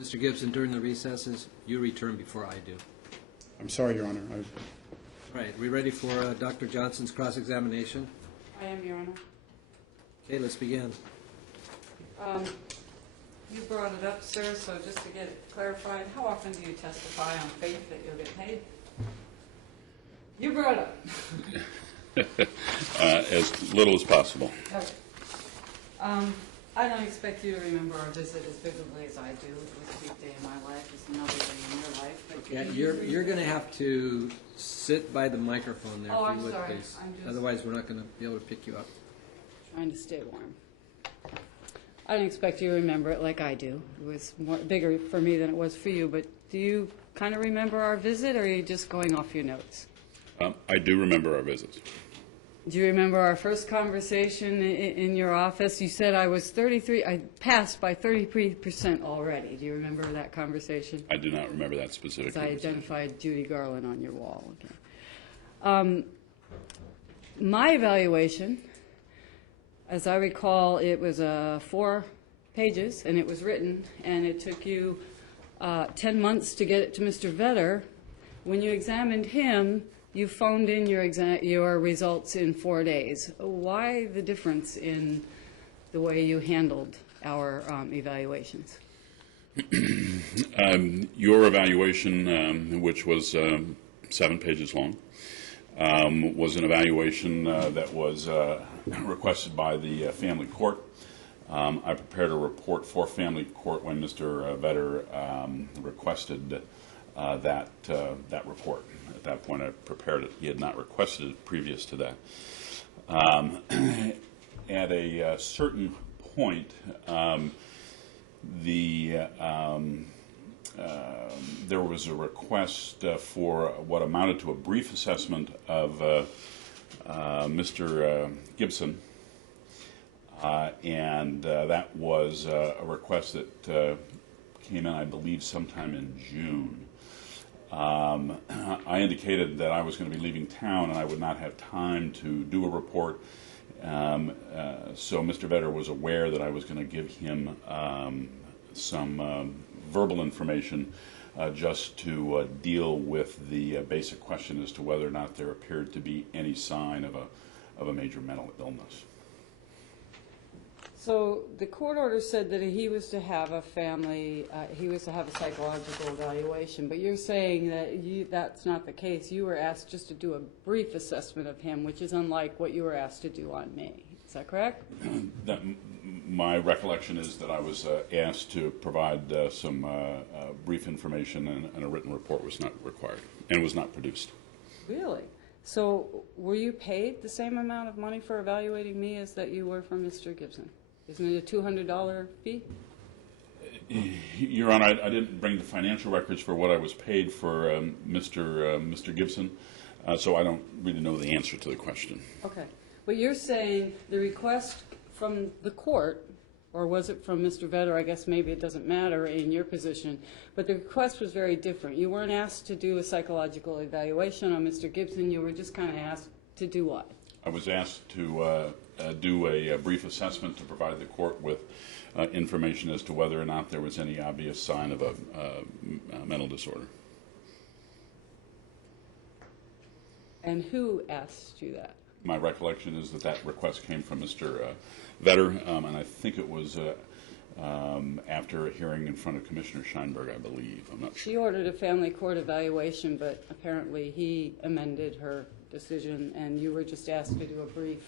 Mr. Gibson, during the recesses, you return before I do. I'm sorry, Your Honor. All right, we ready for Dr. Johnson's cross-examination? I am, Your Honor. Okay, let's begin. You brought it up, sir, so just to get it clarified, how often do you testify on faith that you'll get paid? You brought it up. As little as possible. Okay. I don't expect you to remember our visit as vividly as I do. It was a big day in my life. It's another day in your life. But Yeah, you're going to have to sit by the microphone there, Oh, if I'm you would, sorry. please. I'm just- Otherwise, we're not going to be able to pick you up. Trying to stay warm. I don't expect you to remember it like I do. It was bigger for me than it was for you, but do you kind of remember our visit, or are you just going off your notes? I do remember our visits. Do you remember our first conversation in your office? You said I was 33, I passed by 33% already. Do you remember that conversation? I do not remember that specific Because I conversation. identified Judy Garland on your wall. Okay. My evaluation, as I recall, it was 4 pages, and it was written, and it took you 10 months to get it to Mr. Vetter. When you examined him, you phoned in your results in 4 days. Why the difference in the way you handled our evaluations? Your evaluation, which was 7 pages long, was an evaluation that was requested by the family court. I prepared a report for family court when Mr. Vetter requested that report. At that point, I prepared it. He had not requested it previous to that. At a certain point, there was a request for what amounted to a brief assessment of Mr. Gibson, and that was a request that came in, I believe, sometime in June. I indicated that I was going to be leaving town and I would not have time to do a report, so Mr. Vetter was aware that I was going to give him some verbal information just to deal with the basic question as to whether or not there appeared to be any sign of a major mental illness. So the court order said that he was to have a psychological evaluation, but you're saying that that's not the case. You were asked just to do a brief assessment of him, which is unlike what you were asked to do on me. Is that correct? My recollection is that I was asked to provide some brief information, and a written report was not required and was not produced. Really? So were you paid the same amount of money for evaluating me as that you were for Mr. Gibson? Isn't it a $200 fee? Your Honor, I didn't bring the financial records for what I was paid for Mr. Gibson, so I don't really know the answer to the question. Okay. But you're saying the request from the court, or was it from Mr. Vetter? I guess maybe it doesn't matter in your position, but the request was very different. You weren't asked to do a psychological evaluation on Mr. Gibson. You were just kind of asked to do what? I was asked to do a brief assessment to provide the court with information as to whether or not there was any obvious sign of a mental disorder. And who asked you that? My recollection is that request came from Mr. Vetter, and I think it was after a hearing in front of Commissioner Scheinberg, I believe. I'm not sure. She ordered a family court evaluation, but apparently he amended her decision, and you were just asked to do a brief.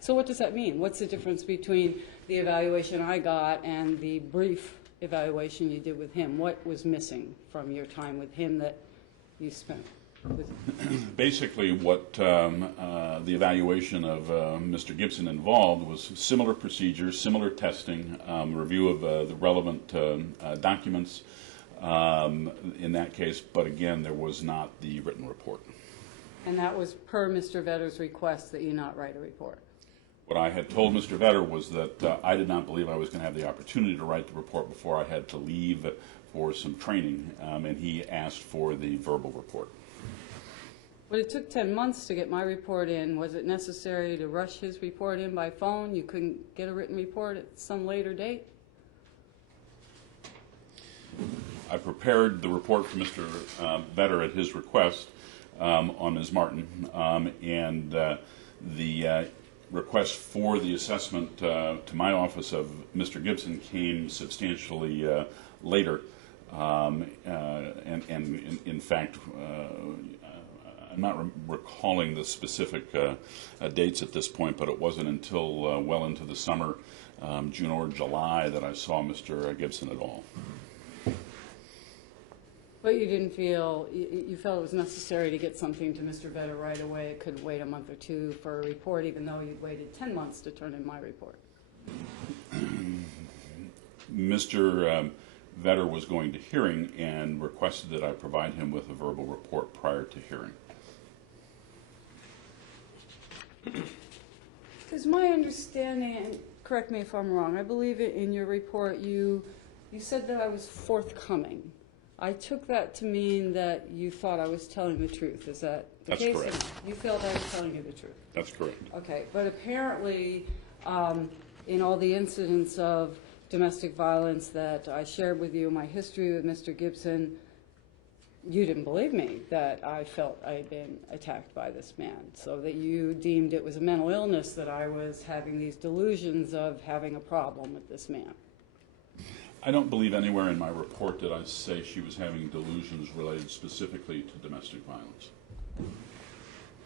So what does that mean? What's the difference between the evaluation I got and the brief evaluation you did with him? What was missing from your time with him that you spent with him? Basically, what the evaluation of Mr. Gibson involved was similar procedures, similar testing, review of the relevant documents, in that case, but again, there was not the written report. And that was per Mr. Vedder's request that you not write a report? What I had told Mr. Vedder was that I did not believe I was going to have the opportunity to write the report before I had to leave for some training, and he asked for the verbal report. But it took 10 months to get my report in. Was it necessary to rush his report in by phone? You couldn't get a written report at some later date? I prepared the report for Mr. Vedder at his request on Ms. Martin, and the request for the assessment to my office of Mr. Gibson came substantially later, and in fact, I'm not recalling the specific dates at this point, but it wasn't until well into the summer, June or July, that I saw Mr. Gibson at all. But you didn't feel, you felt it was necessary to get something to Mr. Vedder right away. It could wait a month or two for a report, even though you'd waited 10 months to turn in my report. Mr. Vedder was going to hearing and requested that I provide him with a verbal report prior to hearing. Because my understanding, and correct me if I'm wrong, I believe in your report you said that I was forthcoming. I took that to mean that you thought I was telling the truth. Is that the case? That's correct. You felt I was telling you the truth? That's correct. Okay, but apparently in all the incidents of domestic violence that I shared with you, my history with Mr. Gibson, you didn't believe me that I felt I had been attacked by this man, so that you deemed it was a mental illness that I was having these delusions of having a problem with this man. I don't believe anywhere in my report did I say she was having delusions related specifically to domestic violence.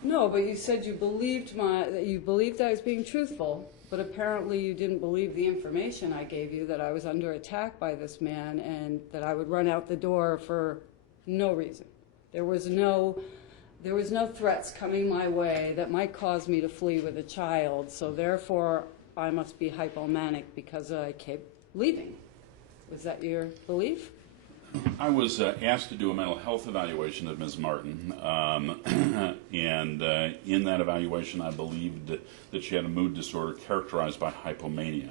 No, but you said you believed I was being truthful, but apparently you didn't believe the information I gave you, that I was under attack by this man and that I would run out the door for no reason. There was no threats coming my way that might cause me to flee with a child, so therefore I must be hypomanic because I kept leaving. Was that your belief? I was asked to do a mental health evaluation of Ms. Martin, and in that evaluation I believed that she had a mood disorder characterized by hypomania.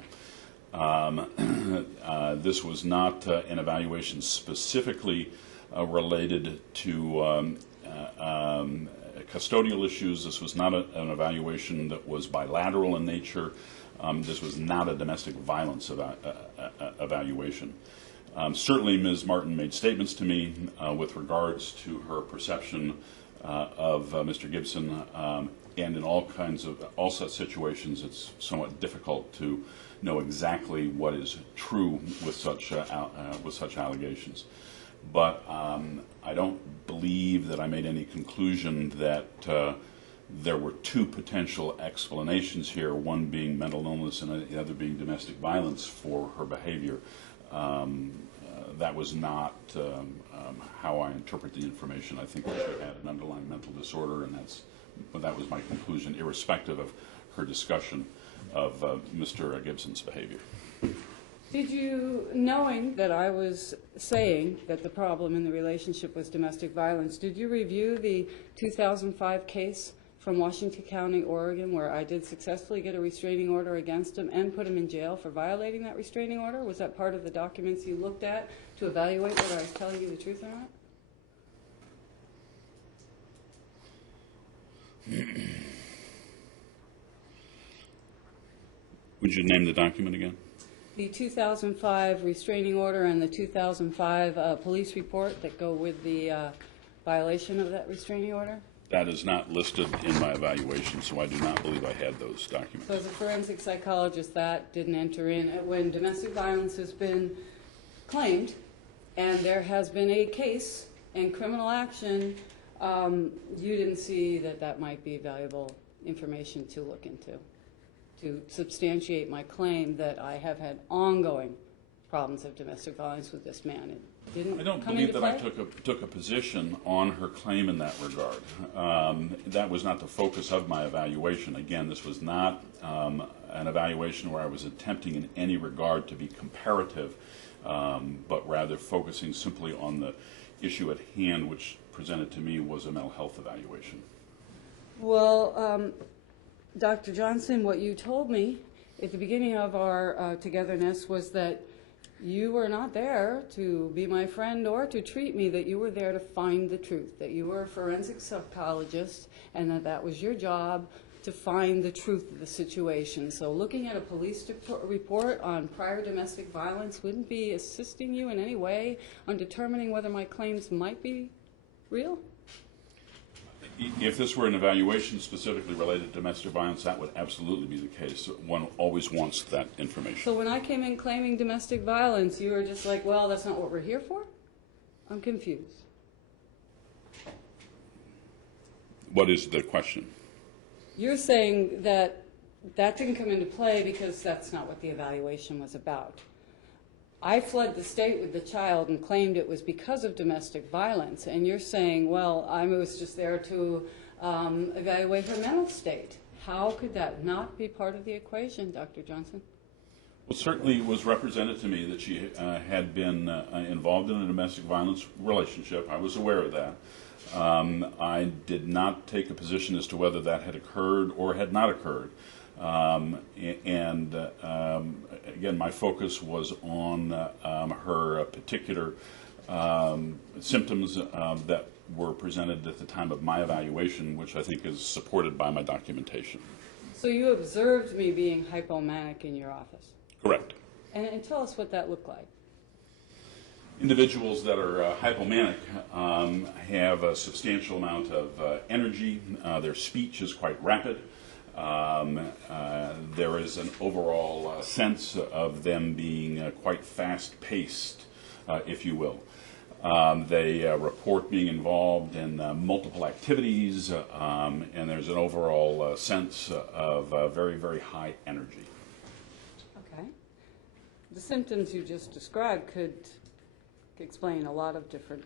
This was not an evaluation specifically related to custodial issues. This was not an evaluation that was bilateral in nature. This was not a domestic violence evaluation. Certainly, Ms. Martin made statements to me with regards to her perception of Mr. Gibson, and in all such situations, it's somewhat difficult to know exactly what is true with such allegations. But I don't believe that I made any conclusion that there were two potential explanations here, one being mental illness and the other being domestic violence for her behavior. That was not how I interpret the information. I think that she had an underlying mental disorder, and that was my conclusion, irrespective of her discussion of Mr. Gibson's behavior. Did you, knowing that I was saying that the problem in the relationship was domestic violence, did you review the 2005 case from Washington County, Oregon, where I did successfully get a restraining order against him and put him in jail for violating that restraining order? Was that part of the documents you looked at to evaluate whether I was telling you the truth or not? Would you name the document again? The 2005 restraining order and the 2005 police report that go with the violation of that restraining order? That is not listed in my evaluation, so I do not believe I had those documents. So as a forensic psychologist, that didn't enter in. When domestic violence has been claimed and there has been a case and criminal action, you didn't see that that might be valuable information to look into, to substantiate my claim that I have had ongoing problems of domestic violence with this man. I don't believe that I took a position on her claim in that regard. That was not the focus of my evaluation. Again, this was not an evaluation where I was attempting in any regard to be comparative but rather focusing simply on the issue at hand, which presented to me was a mental health evaluation. Well, Dr. Johnson, what you told me at the beginning of our togetherness was that you were not there to be my friend or to treat me, that you were there to find the truth, that you were a forensic psychologist, and that that was your job to find the truth of the situation. So looking at a police report on prior domestic violence wouldn't be assisting you in any way on determining whether my claims might be real? If this were an evaluation specifically related to domestic violence, that would absolutely be the case. One always wants that information. So when I came in claiming domestic violence, you were just like, well, that's not what we're here for? I'm confused. What is the question? You're saying that that didn't come into play because that's not what the evaluation was about. I fled the state with the child and claimed it was because of domestic violence, and you're saying, well, I was just there to evaluate her mental state. How could that not be part of the equation, Dr. Johnson? Well, certainly it was represented to me that she had been involved in a domestic violence relationship. I was aware of that. I did not take a position as to whether that had occurred or had not occurred. Again, my focus was on her particular symptoms that were presented at the time of my evaluation, which I think is supported by my documentation. So you observed me being hypomanic in your office? Correct. And tell us what that looked like. Individuals that are hypomanic have a substantial amount of energy. Their speech is quite rapid. There is an overall sense of them being quite fast-paced, if you will. They report being involved in multiple activities, and there's an overall sense of very, very high energy. Okay. The symptoms you just described could explain a lot of different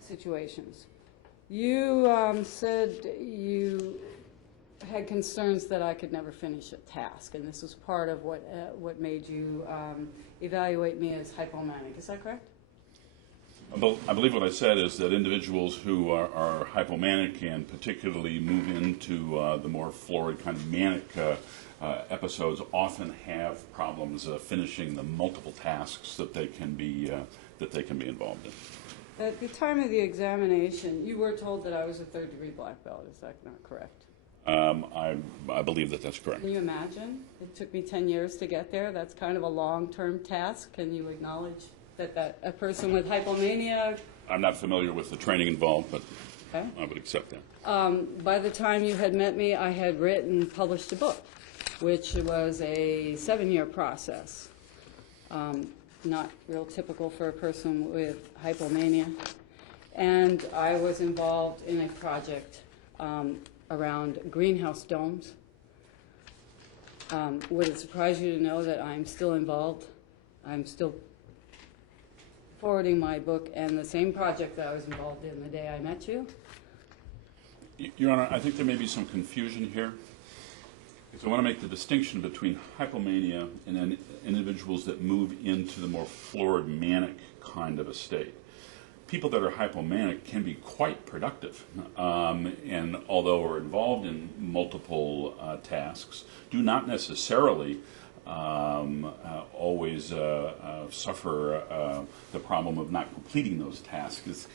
situations. You said you had concerns that I could never finish a task, and this was part of what made you evaluate me as hypomanic. Is that correct? I believe what I said is that individuals who are hypomanic and particularly move into the more florid kind of manic episodes often have problems finishing the multiple tasks that they can be involved in. At the time of the examination, you were told that I was a third-degree black belt. Is that not correct? I believe that that's correct. Can you imagine? It took me 10 years to get there. That's kind of a long-term task. Can you acknowledge that a person with hypomania... I'm not familiar with the training involved, but okay. I would accept that. By the time you had met me, I had written and published a book, which was a 7-year process. Not real typical for a person with hypomania. And I was involved in a project around greenhouse domes. Would it surprise you to know that I'm still involved? I'm still forwarding my book and the same project that I was involved in the day I met you. Your Honor, I think there may be some confusion here. So I want to make the distinction between hypomania and individuals that move into the more florid, manic kind of a state. People that are hypomanic can be quite productive, and although are involved in multiple tasks, do not necessarily always suffer the problem of not completing those tasks.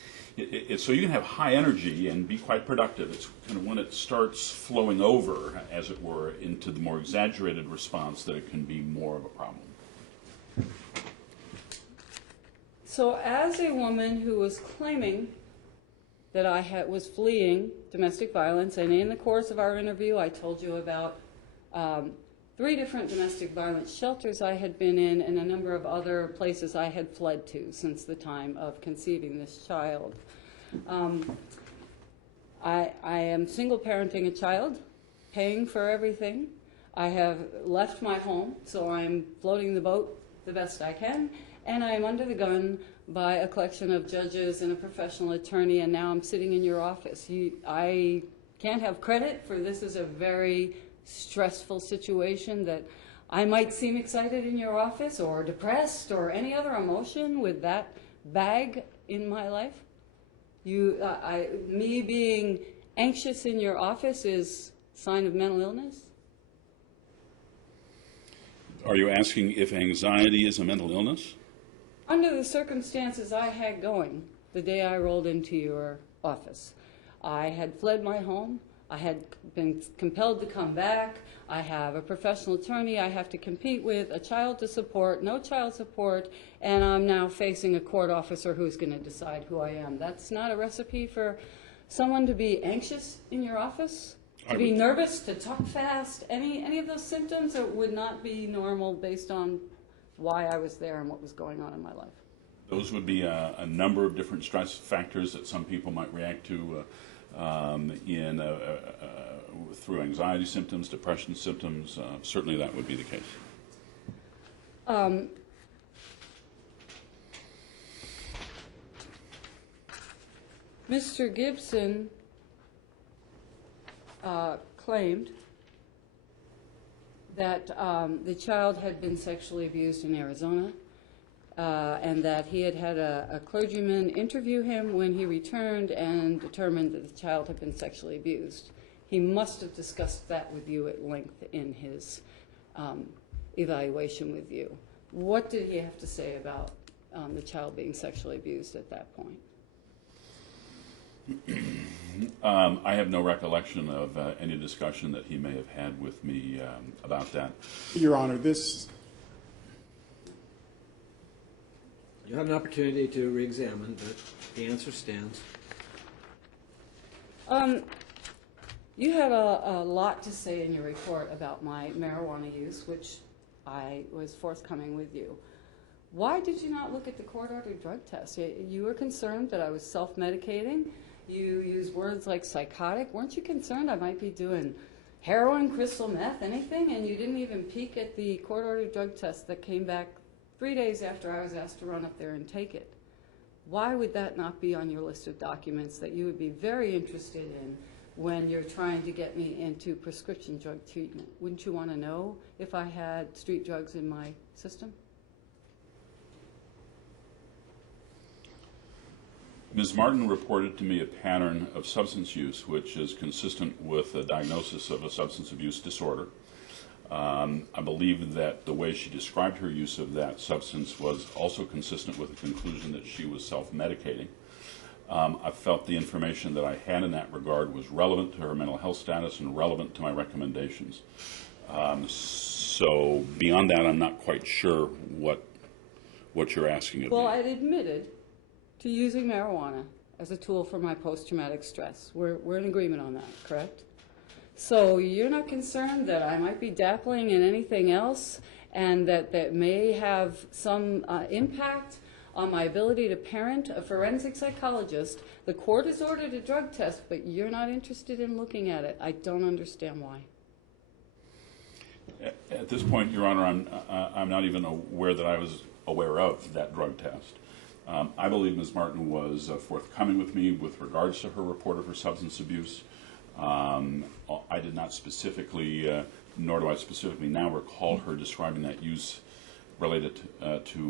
So you can have high energy and be quite productive. It's kind of when it starts flowing over, as it were, into the more exaggerated response that it can be more of a problem. So as a woman who was claiming that I was fleeing domestic violence, and in the course of our interview I told you about 3 different domestic violence shelters I had been in and a number of other places I had fled to since the time of conceiving this child. I am single parenting a child, paying for everything. I have left my home, so I'm floating the boat the best I can, and I am under the gun by a collection of judges and a professional attorney, and now I'm sitting in your office. I can't have credit for this is a very stressful situation that I might seem excited in your office or depressed or any other emotion with that bag in my life. Me being anxious in your office is a sign of mental illness? Are you asking if anxiety is a mental illness? Under the circumstances I had going the day I rolled into your office, I had fled my home. I had been compelled to come back. I have a professional attorney I have to compete with, a child to support, no child support, and I'm now facing a court officer who's going to decide who I am. That's not a recipe for someone to be anxious in your office, to be nervous, to talk fast. Any of those symptoms that would not be normal based on why I was there and what was going on in my life. Those would be a number of different stress factors that some people might react to through anxiety symptoms, depression symptoms. Certainly that would be the case. Mr. Gibson claimed that the child had been sexually abused in Arizona, and that he had had a clergyman interview him when he returned and determined that the child had been sexually abused. He must have discussed that with you at length in his evaluation with you. What did he have to say about the child being sexually abused at that point? I have no recollection of any discussion that he may have had with me about that. Your Honor, this... You have an opportunity to re-examine, but the answer stands. You had a lot to say in your report about my marijuana use, which I was forthcoming with you. Why did you not look at the court-ordered drug test? You were concerned that I was self-medicating. You used words like psychotic. Weren't you concerned I might be doing heroin, crystal meth, anything? And you didn't even peek at the court-ordered drug test that came back 3 days after I was asked to run up there and take it. Why would that not be on your list of documents that you would be very interested in when you're trying to get me into prescription drug treatment? Wouldn't you want to know if I had street drugs in my system? Ms. Martin reported to me a pattern of substance use which is consistent with a diagnosis of a substance abuse disorder. I believe that the way she described her use of that substance was also consistent with the conclusion that she was self-medicating. I felt the information that I had in that regard was relevant to her mental health status and relevant to my recommendations. So beyond that, I'm not quite sure what you're asking of me. Well, I'd admitted to using marijuana as a tool for my post-traumatic stress. We're in agreement on that, correct? So you're not concerned that I might be dabbling in anything else and that may have some impact on my ability to parent a forensic psychologist. The court has ordered a drug test, but you're not interested in looking at it. I don't understand why. At this point, Your Honor, I'm not even aware that I was aware of that drug test. I believe Ms. Martin was forthcoming with me with regards to her report of her substance abuse. I did not specifically, nor do I specifically now recall her describing that use related to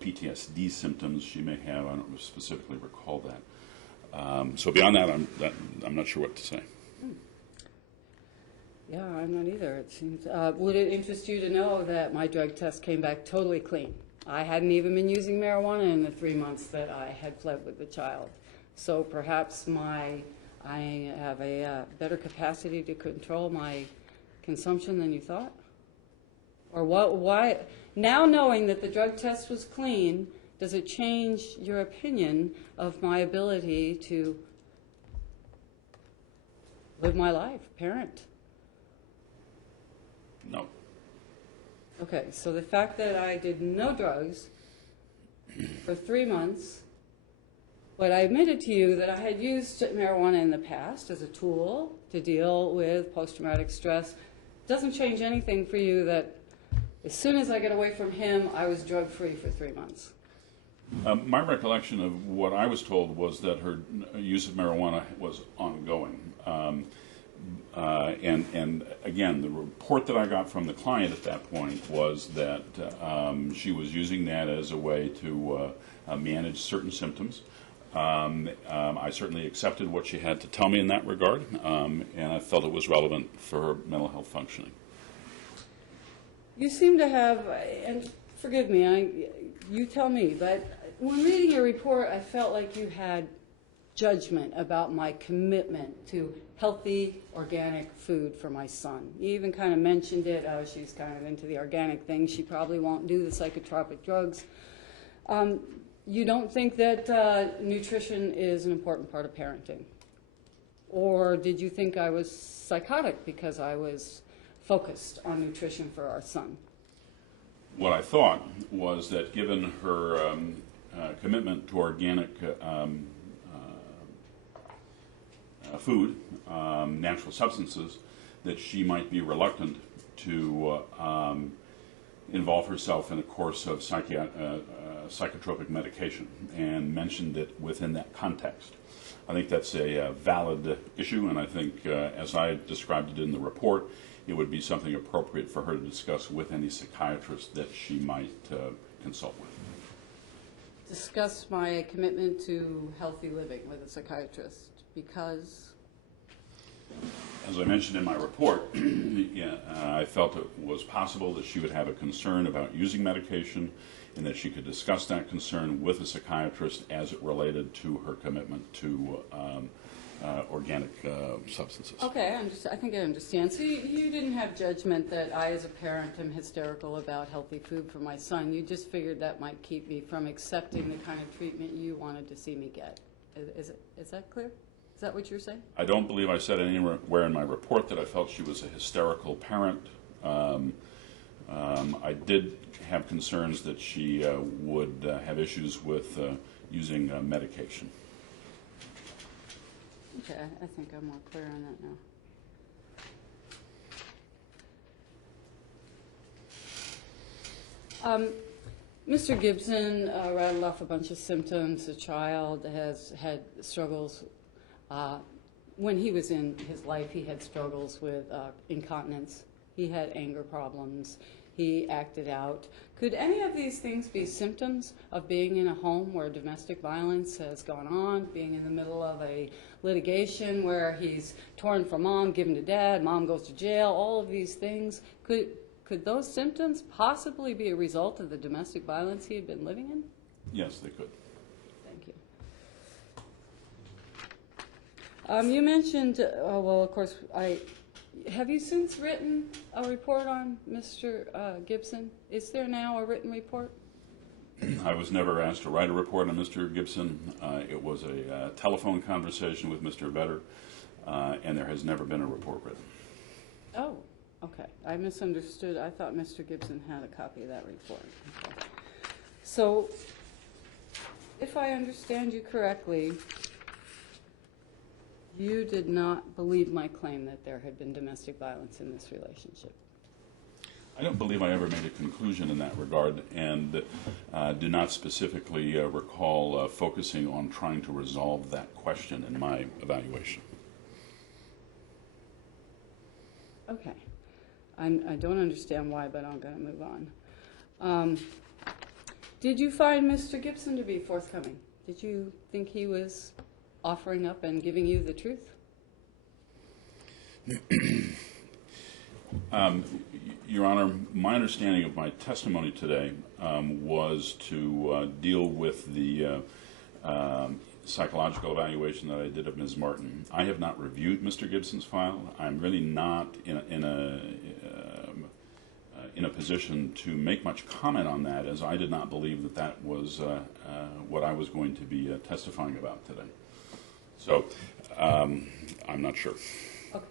PTSD symptoms she may have. I don't specifically recall that. So beyond that, I'm not sure what to say. Yeah, I'm not either. It seems. Would it interest you to know that my drug test came back totally clean? I hadn't even been using marijuana in the 3 months that I had fled with the child. So perhaps I have a better capacity to control my consumption than you thought? Or why, now knowing that the drug test was clean, does it change your opinion of my ability to live my life, parent? No. Okay, so the fact that I did no drugs for 3 months, but I admitted to you that I had used marijuana in the past as a tool to deal with post-traumatic stress, doesn't change anything for you that as soon as I get away from him, I was drug-free for 3 months. My recollection of what I was told was that her use of marijuana was ongoing. And again, the report that I got from the client at that point was that she was using that as a way to manage certain symptoms. I certainly accepted what she had to tell me in that regard, and I felt it was relevant for her mental health functioning. You seem to have, and forgive me, you tell me, but when reading your report, I felt like you had judgment about my commitment to healthy, organic food for my son. You even kind of mentioned it. Oh, she's kind of into the organic thing. She probably won't do the psychotropic drugs. You don't think that nutrition is an important part of parenting? Or did you think I was psychotic because I was focused on nutrition for our son? What I thought was that given her commitment to organic food, natural substances, that she might be reluctant to involve herself in a course of psychotropic medication, and mentioned it within that context. I think that's a valid issue, and I think, as I described it in the report, it would be something appropriate for her to discuss with any psychiatrist that she might consult with. Discuss my commitment to healthy living with a psychiatrist because? As I mentioned in my report, I felt it was possible that she would have a concern about using medication, and that she could discuss that concern with a psychiatrist as it related to her commitment to organic substances. Okay, I think I understand. So you didn't have judgment that I, as a parent, am hysterical about healthy food for my son. You just figured that might keep me from accepting the kind of treatment you wanted to see me get. Is that clear? Is that what you're saying? I don't believe I said anywhere in my report that I felt she was a hysterical parent. I did have concerns that she would have issues with using medication. Okay, I think I'm more clear on that now. Mr. Gibson rattled off a bunch of symptoms. The child has had struggles. When he was in his life, he had struggles with incontinence. He had anger problems. He acted out. Could any of these things be symptoms of being in a home where domestic violence has gone on, being in the middle of a litigation where he's torn from mom, given to dad, mom goes to jail, all of these things? Could those symptoms possibly be a result of the domestic violence he had been living in? Yes, they could. Thank you. You mentioned, well, of course, have you since written a report on Mr. Gibson? Is there now a written report? I was never asked to write a report on Mr. Gibson. It was a telephone conversation with Mr. Vedder, and there has never been a report written. Oh, okay. I misunderstood. I thought Mr. Gibson had a copy of that report. Okay. So, if I understand you correctly, you did not believe my claim that there had been domestic violence in this relationship. I don't believe I ever made a conclusion in that regard, and do not specifically recall focusing on trying to resolve that question in my evaluation. Okay. I don't understand why, but I'm going to move on. Did you find Mr. Gibson to be forthcoming? Did you think he was offering up and giving you the truth? Your Honor, my understanding of my testimony today was to deal with the psychological evaluation that I did of Ms. Martin. I have not reviewed Mr. Gibson's file. I'm really not in a position to make much comment on that, as I did not believe that that was what I was going to be testifying about today. So I'm not sure. Okay.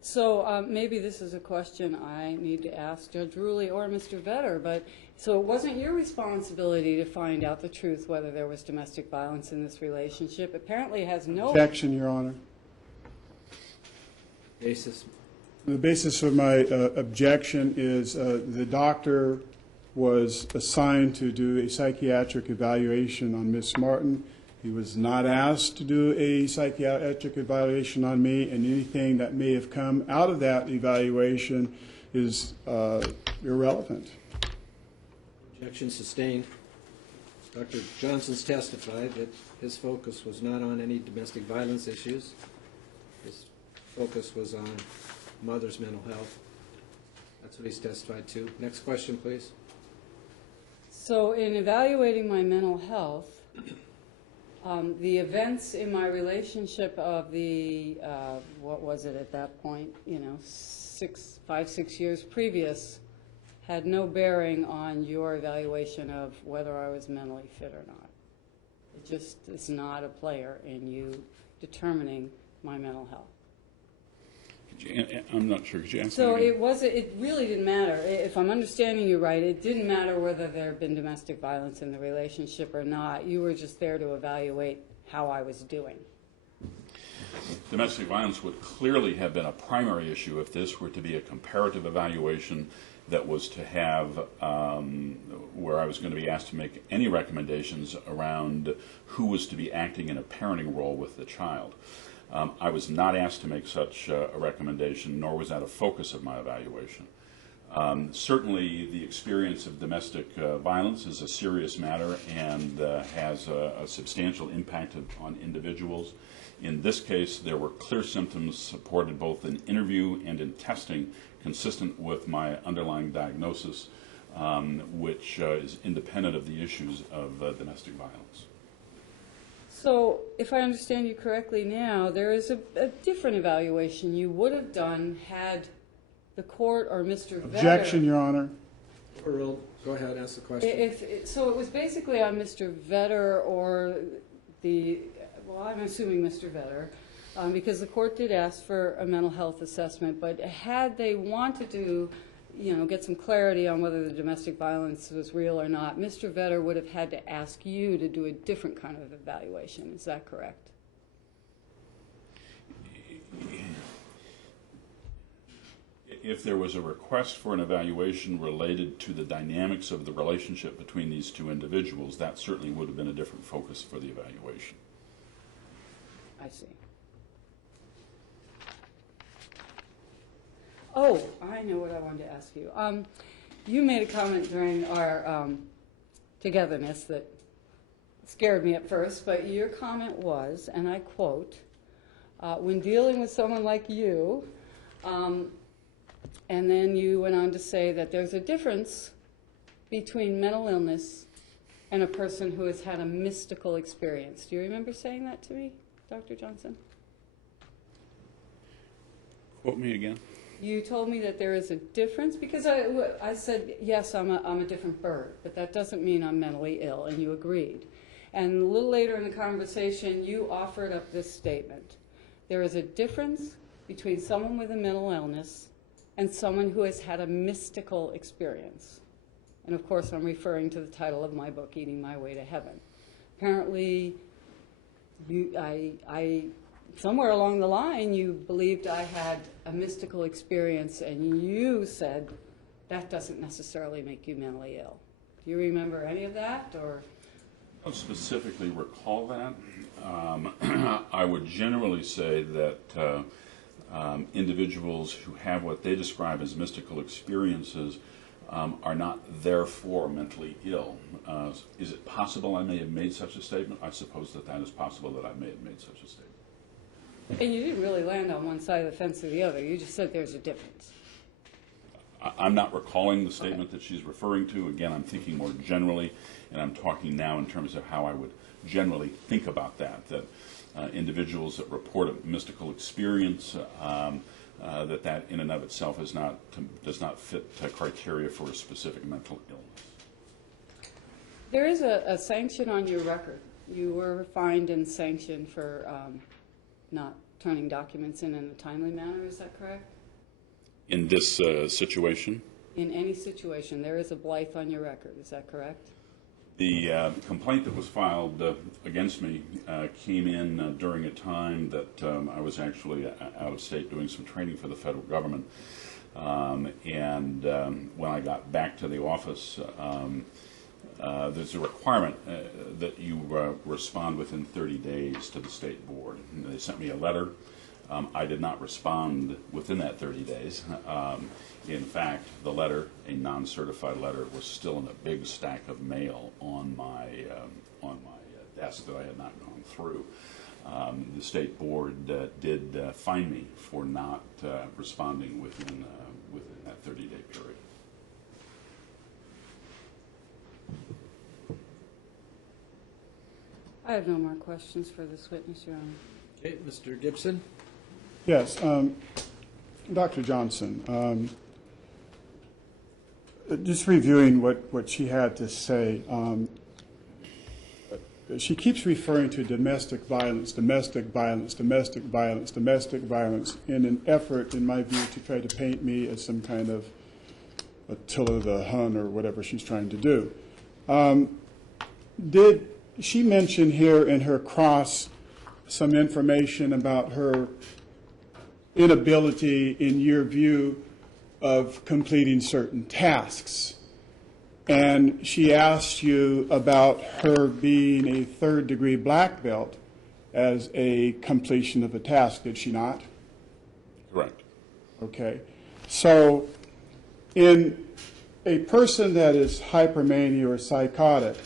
So maybe this is a question I need to ask Judge Ruley or Mr. Vedder, but so it wasn't your responsibility to find out the truth whether there was domestic violence in this relationship. Apparently it has no... Objection, Your Honor. Basis. The basis of my objection is the doctor was assigned to do a psychiatric evaluation on Ms. Martin. He was not asked to do a psychiatric evaluation on me, and anything that may have come out of that evaluation is irrelevant. Objection sustained. Dr. Johnson's testified that his focus was not on any domestic violence issues. His focus was on mother's mental health. That's what he's testified to. Next question, please. So in evaluating my mental health, the events in my relationship of the, what was it at that point, 5, 6 years previous, had no bearing on your evaluation of whether I was mentally fit or not. It just is not a player in you determining my mental health. I'm not sure. Could you answer So that again? it really didn't matter. If I'm understanding you right, it didn't matter whether there had been domestic violence in the relationship or not. You were just there to evaluate how I was doing. Domestic violence would clearly have been a primary issue if this were to be a comparative evaluation that was to have, where I was going to be asked to make any recommendations around who was to be acting in a parenting role with the child. I was not asked to make such a recommendation, nor was that a focus of my evaluation. Certainly, the experience of domestic violence is a serious matter and has a substantial impact on individuals. In this case, there were clear symptoms supported both in interview and in testing consistent with my underlying diagnosis, which is independent of the issues of domestic violence. So if I understand you correctly now, there is a different evaluation you would have done had the court or Mr. Vedder... Objection, Your Honor. Earl, go ahead, ask the question. So it was basically on Mr. Vedder or well, I'm assuming Mr. Vedder, because the court did ask for a mental health assessment, but had they wanted to, get some clarity on whether the domestic violence was real or not, Mr. Vedder would have had to ask you to do a different kind of evaluation. Is that correct? If there was a request for an evaluation related to the dynamics of the relationship between these two individuals, that certainly would have been a different focus for the evaluation. I see. Oh, I know what I wanted to ask you. You made a comment during our togetherness that scared me at first, but your comment was, and I quote, when dealing with someone like you, and then you went on to say that there's a difference between mental illness and a person who has had a mystical experience. Do you remember saying that to me, Dr. Johnson? Quote me again. You told me that there is a difference, because I said, yes, I'm a different bird, but that doesn't mean I'm mentally ill, and you agreed. And a little later in the conversation, you offered up this statement. There is a difference between someone with a mental illness and someone who has had a mystical experience. And of course, I'm referring to the title of my book, Eating My Way to Heaven. Apparently, somewhere along the line, you believed I had a mystical experience, and you said that doesn't necessarily make you mentally ill. Do you remember any of that, or? I don't specifically recall that. I would generally say that individuals who have what they describe as mystical experiences are not therefore mentally ill. Is it possible I may have made such a statement? I suppose that is possible, that I may have made such a statement. And you didn't really land on one side of the fence or the other. You just said there's a difference. I'm not recalling the statement that she's referring to. Again, I'm thinking more generally, and I'm talking now in terms of how I would generally think about that individuals that report a mystical experience, that in and of itself does not fit criteria for a specific mental illness. There is a sanction on your record. You were fined and sanctioned for not turning documents in a timely manner. Is that correct? In this situation? In any situation. There is a Blythe on your record. Is that correct? The complaint that was filed against me came in during a time that I was actually out of state doing some training for the federal government. And when I got back to the office, there's a requirement that you respond within 30 days to the state board. And they sent me a letter. I did not respond within that 30 days. In fact, the letter, a non-certified letter, was still in a big stack of mail on my desk that I had not gone through. The state board did fine me for not responding within that 30-day period. I have no more questions for this witness, Your Honor. Okay, Mr. Gibson? Yes, Dr. Johnson, just reviewing what she had to say, she keeps referring to domestic violence, domestic violence, domestic violence, domestic violence in an effort, in my view, to try to paint me as some kind of Attila the Hun or whatever she's trying to do. Did she mention here in her cross some information about her inability, in your view, of completing certain tasks? And she asked you about her being a third-degree black belt as a completion of a task, did she not? Correct. Okay. So in a person that is hypermania or psychotic,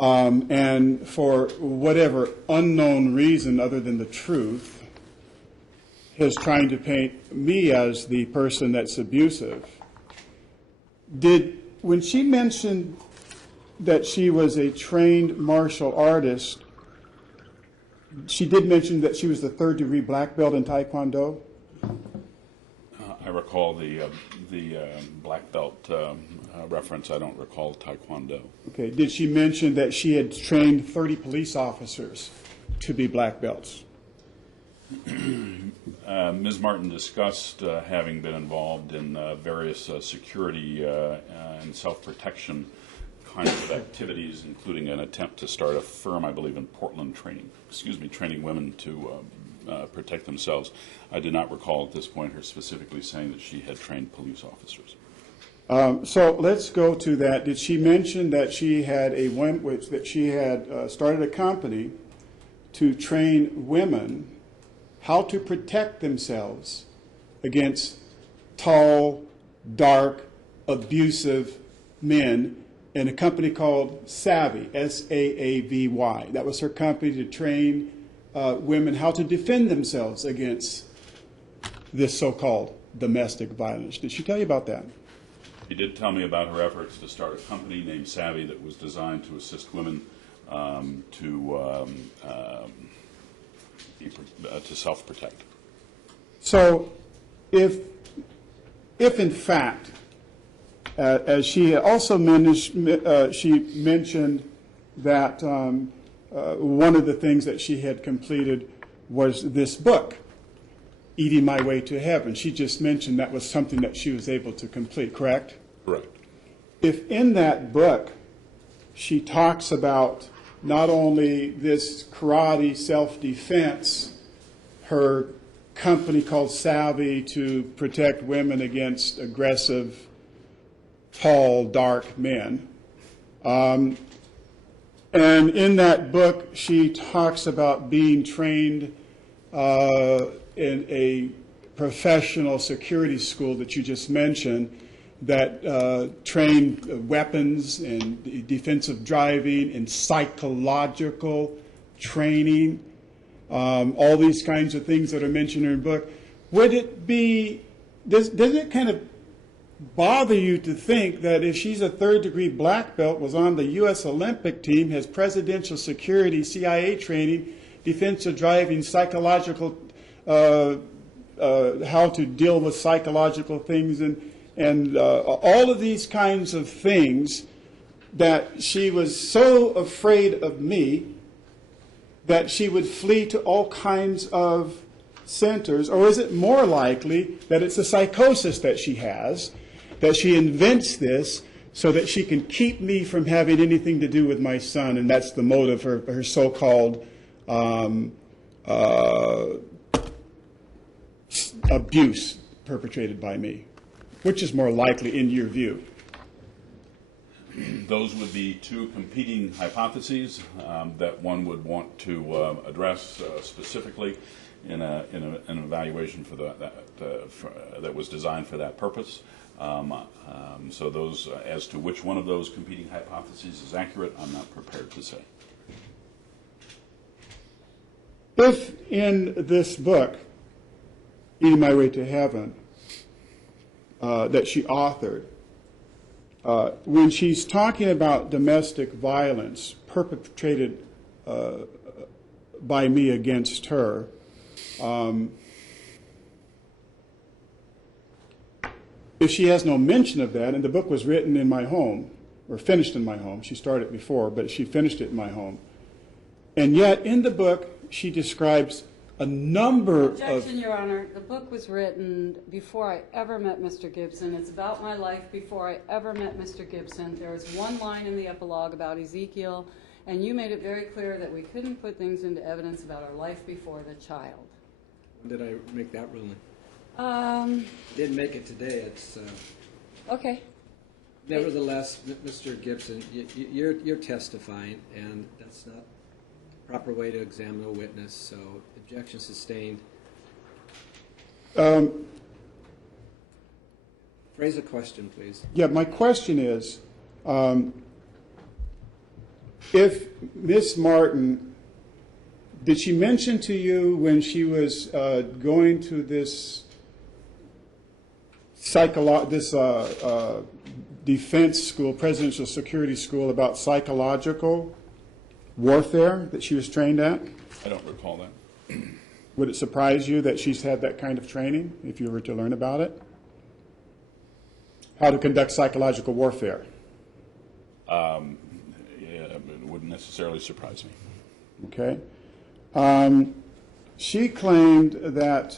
and for whatever unknown reason other than the truth, is trying to paint me as the person that's abusive, when she mentioned that she was a trained martial artist, she did mention that she was the third-degree black belt in Taekwondo? I recall the black belt reference. I don't recall Taekwondo. Okay. Did she mention that she had trained 30 police officers to be black belts? Ms. Martin discussed having been involved in various security and self-protection kinds of activities, including an attempt to start a firm, I believe, in Portland, training women to protect themselves. I did not recall at this point her specifically saying that she had trained police officers. So let's go to that. Did she mention that she had started a company to train women how to protect themselves against tall, dark, abusive men in a company called Savvy, S-A-A-V-Y. That was her company to train women how to defend themselves against this so-called domestic violence. Did she tell you about that? She did tell me about her efforts to start a company named Savvy that was designed to assist women to self-protect. So if in fact, as she also mentioned that one of the things that she had completed was this book, Eating My Way to Heaven. She just mentioned that was something that she was able to complete, correct? Correct. If in that book she talks about not only this karate self-defense, her company called Savvy to protect women against aggressive, tall, dark men. And in that book, she talks about being trained in a professional security school that you just mentioned that trained weapons and defensive driving and psychological training, all these kinds of things that are mentioned in her book. Would it be, does it kind of bother you to think that if she's a third-degree black belt, was on the U.S. Olympic team, has presidential security, CIA training, defensive driving, psychological, how to deal with psychological things, and all of these kinds of things, that she was so afraid of me that she would flee to all kinds of centers? Or is it more likely that it's a psychosis that she has, that she invents this so that she can keep me from having anything to do with my son, and that's the motive, her so-called abuse perpetrated by me? Which is more likely in your view? Those would be two competing hypotheses that one would want to address specifically in an evaluation for that was designed for that purpose. So those, as to which one of those competing hypotheses is accurate, I'm not prepared to say. If in this book, Eating My Way to Heaven, that she authored, when she's talking about domestic violence perpetrated by me against her, if she has no mention of that, and the book was written in my home, or finished in my home, she started before, but she finished it in my home, and yet in the book she describes a number Objection, Your Honor. The book was written before I ever met Mr. Gibson. It's about my life before I ever met Mr. Gibson. There was one line in the epilogue about Ezekiel, and you made it very clear that we couldn't put things into evidence about our life before the child. When did I make that ruling? Didn't make it today. It's Okay. nevertheless, Mr. Gibson, you're testifying, and that's not the proper way to examine a witness. So objection sustained. Phrase a question, please. Yeah, my question is, if Miss Martin, did she mention to you when she was going to this defense school, presidential security school, about psychological warfare that she was trained at? I don't recall that. Would it surprise you that she's had that kind of training if you were to learn about it? How to conduct psychological warfare? Yeah, it wouldn't necessarily surprise me. Okay. She claimed that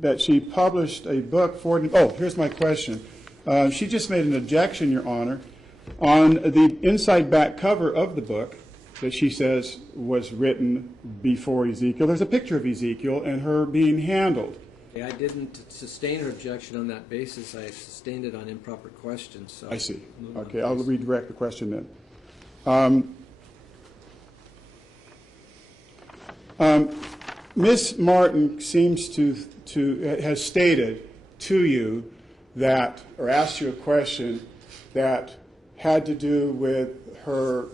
that she published a book for. Oh, here's my question. She just made an objection, Your Honor, on the inside back cover of the book that she says was written before Ezekiel. There's a picture of Ezekiel and her being handled. Okay, I didn't sustain her objection on that basis. I sustained it on improper questions. So I see. move on, Okay, I'll please. redirect the question then. Ms. Martin seems to has stated to you that, or asked you a question that had to do with her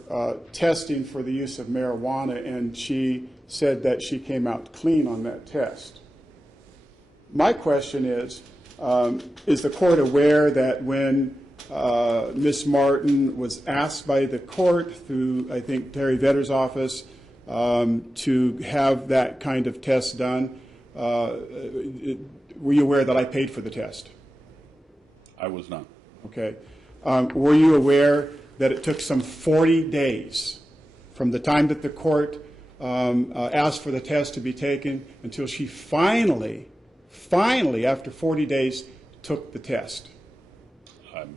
testing for the use of marijuana, and she said that she came out clean on that test. My question is the court aware that when Ms. Martin was asked by the court through, I think, Terry Vetter's office to have that kind of test done, were you aware that I paid for the test? I was not. Okay. Were you aware that it took some 40 days from the time that the court asked for the test to be taken until she finally, after 40 days, took the test? I'm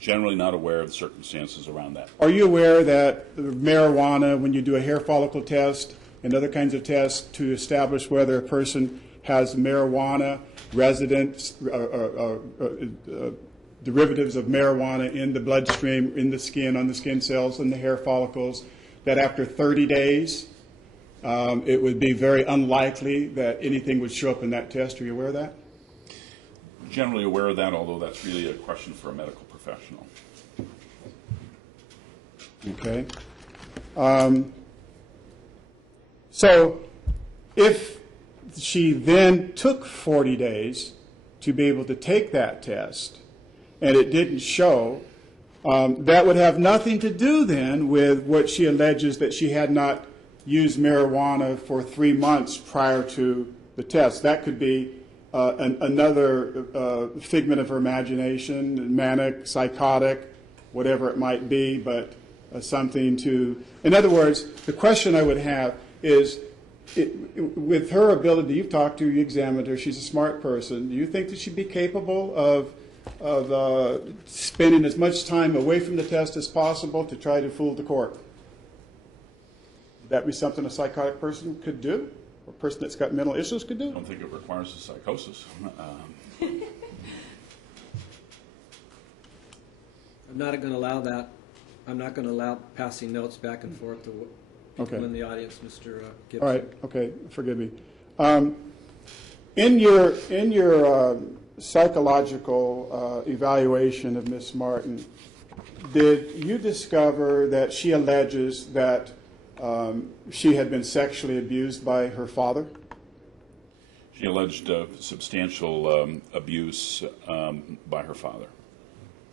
generally not aware of the circumstances around that. Are you aware that marijuana, when you do a hair follicle test and other kinds of tests to establish whether a person has marijuana residents, derivatives of marijuana in the bloodstream, in the skin, on the skin cells, in the hair follicles, that after 30 days it would be very unlikely that anything would show up in that test? Are you aware of that? Generally aware of that, although that's really a question for a medical professional. Okay. So if she then took 40 days to be able to take that test, and it didn't show, that would have nothing to do then with what she alleges that she had not used marijuana for 3 months prior to the test. That could be another figment of her imagination, manic, psychotic, whatever it might be, but something to... In other words, the question I would have is, with her ability, you've talked to her, you examined her, she's a smart person, do you think that she'd be capable of spending as much time away from the test as possible to try to fool the court? Would that be something a psychotic person could do? Or a person that's got mental issues could do? I don't think it requires a psychosis. I'm not going to allow that. I'm not going to allow passing notes back and forth to people Okay. in the audience, Mr. Gibson. All right, okay, forgive me. In your psychological evaluation of Miss Martin, did you discover that she alleges that she had been sexually abused by her father? She alleged substantial abuse by her father.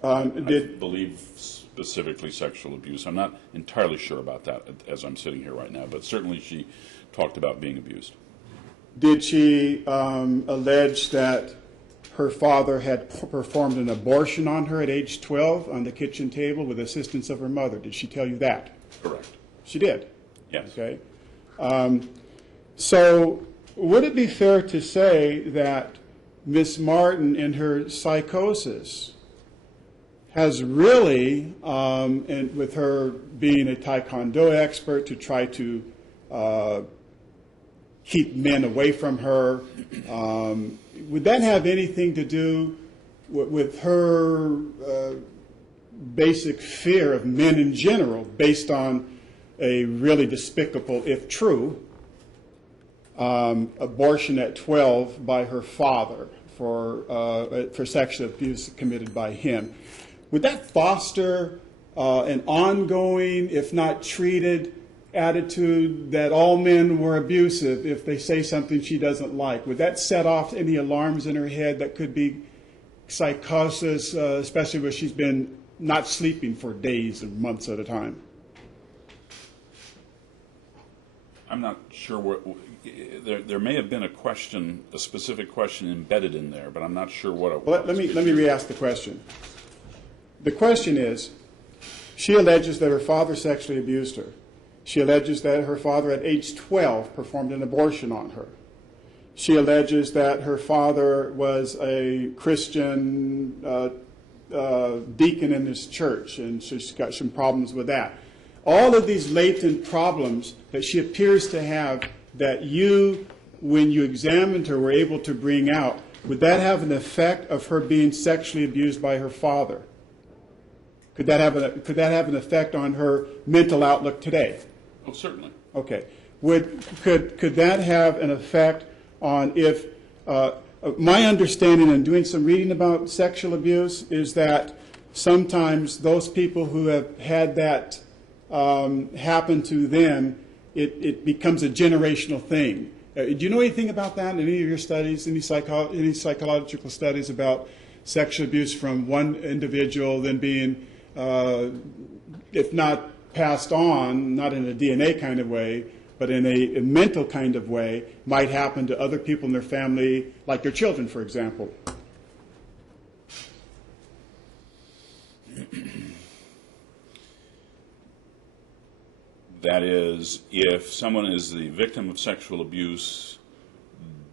I believe specifically sexual abuse. I'm not entirely sure about that as I'm sitting here right now, but certainly she talked about being abused. Did she allege that her father had performed an abortion on her at age 12 on the kitchen table with the assistance of her mother? Did she tell you that? Correct. She did? Yes. Okay. So would it be fair to say that Miss Martin, in her psychosis, has really, and with her being a Taekwondo expert to try to keep men away from her, would that have anything to do with her basic fear of men in general, based on a really despicable, if true, abortion at 12 by her father for sexual abuse committed by him? Would that foster an ongoing, if not treated, attitude that all men were abusive if they say something she doesn't like? Would that set off any alarms in her head that could be psychosis, especially where she's been not sleeping for days or months at a time? I'm not sure where. There may have been a question, a specific question embedded in there, but I'm not sure what it was. Well, let me re-ask the question. The question is, she alleges that her father sexually abused her. She alleges that her father at age 12 performed an abortion on her. She alleges that her father was a Christian deacon in his church, and she's got some problems with that. All of these latent problems that she appears to have that you, when you examined her, were able to bring out, would that have an effect of her being sexually abused by her father? Could that have an effect on her mental outlook today? Oh, certainly. Okay. Could that have an effect on if my understanding and doing some reading about sexual abuse is that sometimes those people who have had that happen to them, it becomes a generational thing. Do you know anything about that in any of your studies, any psychological studies about sexual abuse from one individual then being, if not passed on, not in a DNA kind of way, but in a mental kind of way, might happen to other people in their family, like their children, for example? That is, if someone is the victim of sexual abuse,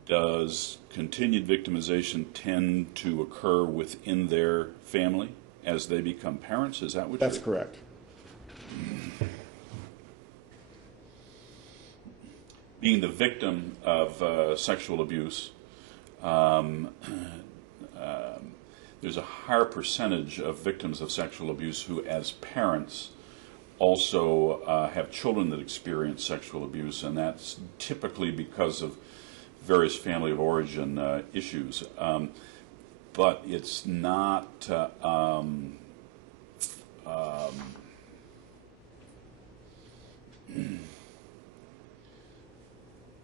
does continued victimization tend to occur within their family as they become parents? Is that what That's correct. Being the victim of sexual abuse, there's a higher percentage of victims of sexual abuse who, as parents, also have children that experience sexual abuse, and that's typically because of various family of origin issues. But it's not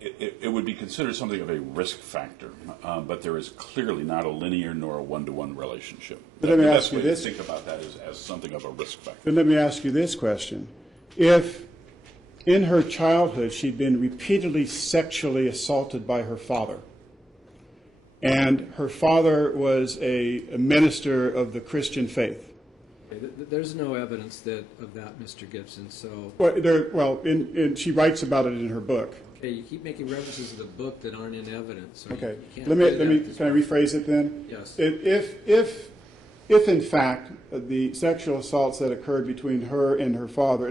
it would be considered something of a risk factor, but there is clearly not a linear nor a one-to-one relationship. But let me The ask best you way to this. think about that is as something of a risk factor. Then let me ask you this question. If in her childhood she'd been repeatedly sexually assaulted by her father, and her father was a minister of the Christian faith. There's no evidence of that, Mr. Gibson. So, She writes about it in her book. okay, you keep making references to the book that aren't in evidence. So Okay, you can't can do I that. rephrase it then? Yes. If in fact the sexual assaults that occurred between her and her father,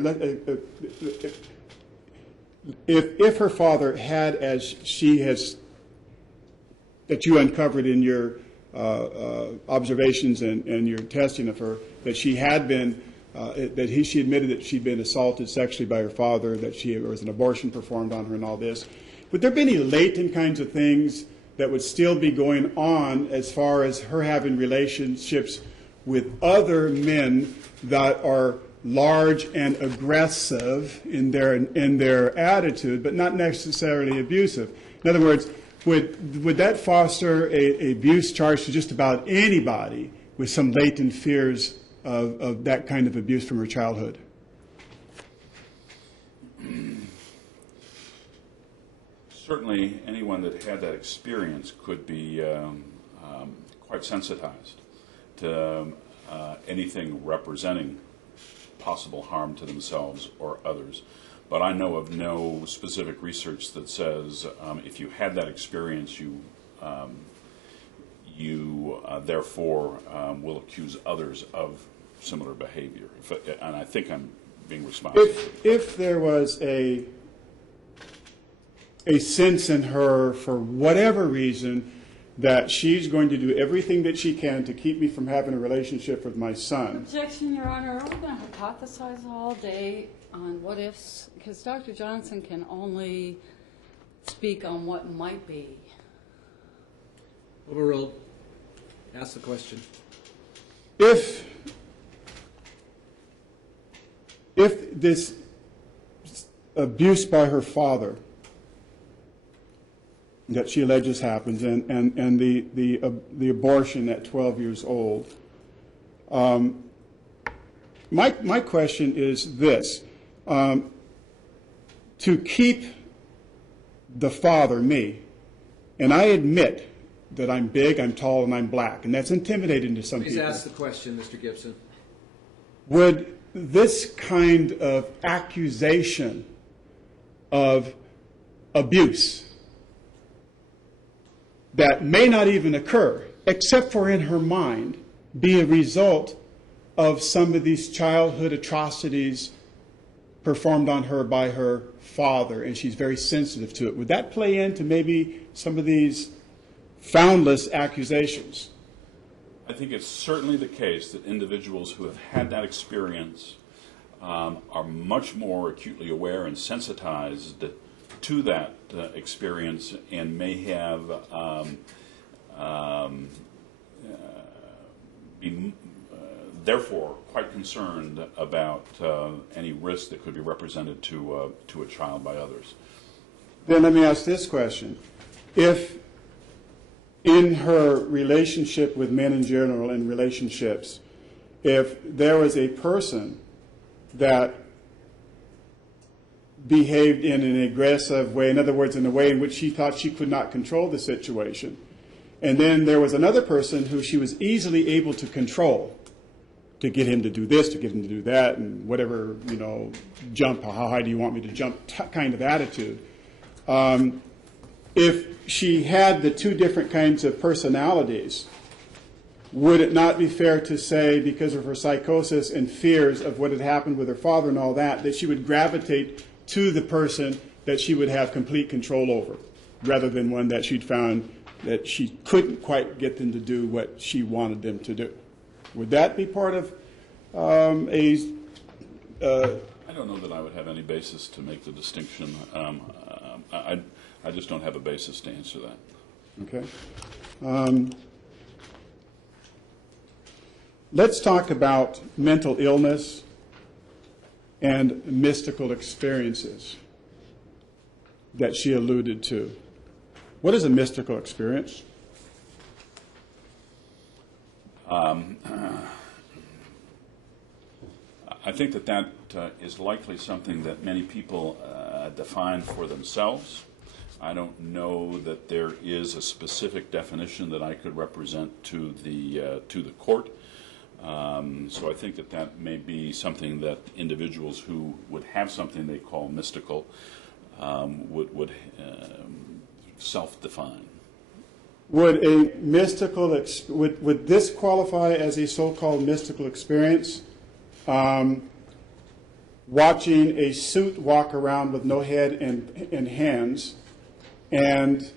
if her father had, as she has, that you uncovered in your observations and your testing of her, that she had been, she admitted that she'd been assaulted sexually by her father, that there was an abortion performed on her and all this. Would there be any latent kinds of things that would still be going on as far as her having relationships with other men that are large and aggressive in their attitude, but not necessarily abusive? In other words, would that foster a abuse charge to just about anybody with some latent fears of that kind of abuse from her childhood? Certainly, anyone that had that experience could be quite sensitized to anything representing possible harm to themselves or others. But I know of no specific research that says if you had that experience, you therefore will accuse others of similar behavior. And I think I'm being responsive. If there was a sense in her, for whatever reason, that she's going to do everything that she can to keep me from having a relationship with my son. Objection, Your Honor. Are we going to hypothesize all day on what ifs? Because Dr. Johnson can only speak on what might be. Overruled. Ask the question. If this abuse by her father that she alleges happens, and the abortion at 12 years old, my question is this. To keep the father, me, and I admit that I'm big, I'm tall, and I'm black, and that's intimidating to some Please people. ask the question, Mr. Gibson. Would this kind of accusation of abuse that may not even occur, except for in her mind, be a result of some of these childhood atrocities performed on her by her father, and she's very sensitive to it? Would that play into maybe some of these foundless accusations? I think it's certainly the case that individuals who have had that experience are much more acutely aware and sensitized to that experience, and may have been therefore quite concerned about any risk that could be represented to a child by others. Then let me ask this question. If in her relationship with men in general, in relationships, if there was a person that behaved in an aggressive way, in other words, in a way in which she thought she could not control the situation, and then there was another person who she was easily able to control, to get him to do this, to get him to do that, and whatever, jump, how high do you want me to jump kind of attitude. If she had the two different kinds of personalities, would it not be fair to say, because of her psychosis and fears of what had happened with her father and all that, that she would gravitate to the person that she would have complete control over, rather than one that she'd found that she couldn't quite get them to do what she wanted them to do? Would that be part of I don't know that I would have any basis to make the distinction. I just don't have a basis to answer that. Okay. Let's talk about mental illness and mystical experiences that she alluded to. What is a mystical experience? I think that is likely something that many people define for themselves. I don't know that there is a specific definition that I could represent to the court. So I think that may be something that individuals who would have something they call mystical would self-define. Would a mystical would this qualify as a so-called mystical experience? Watching a suit walk around with no head and hands, and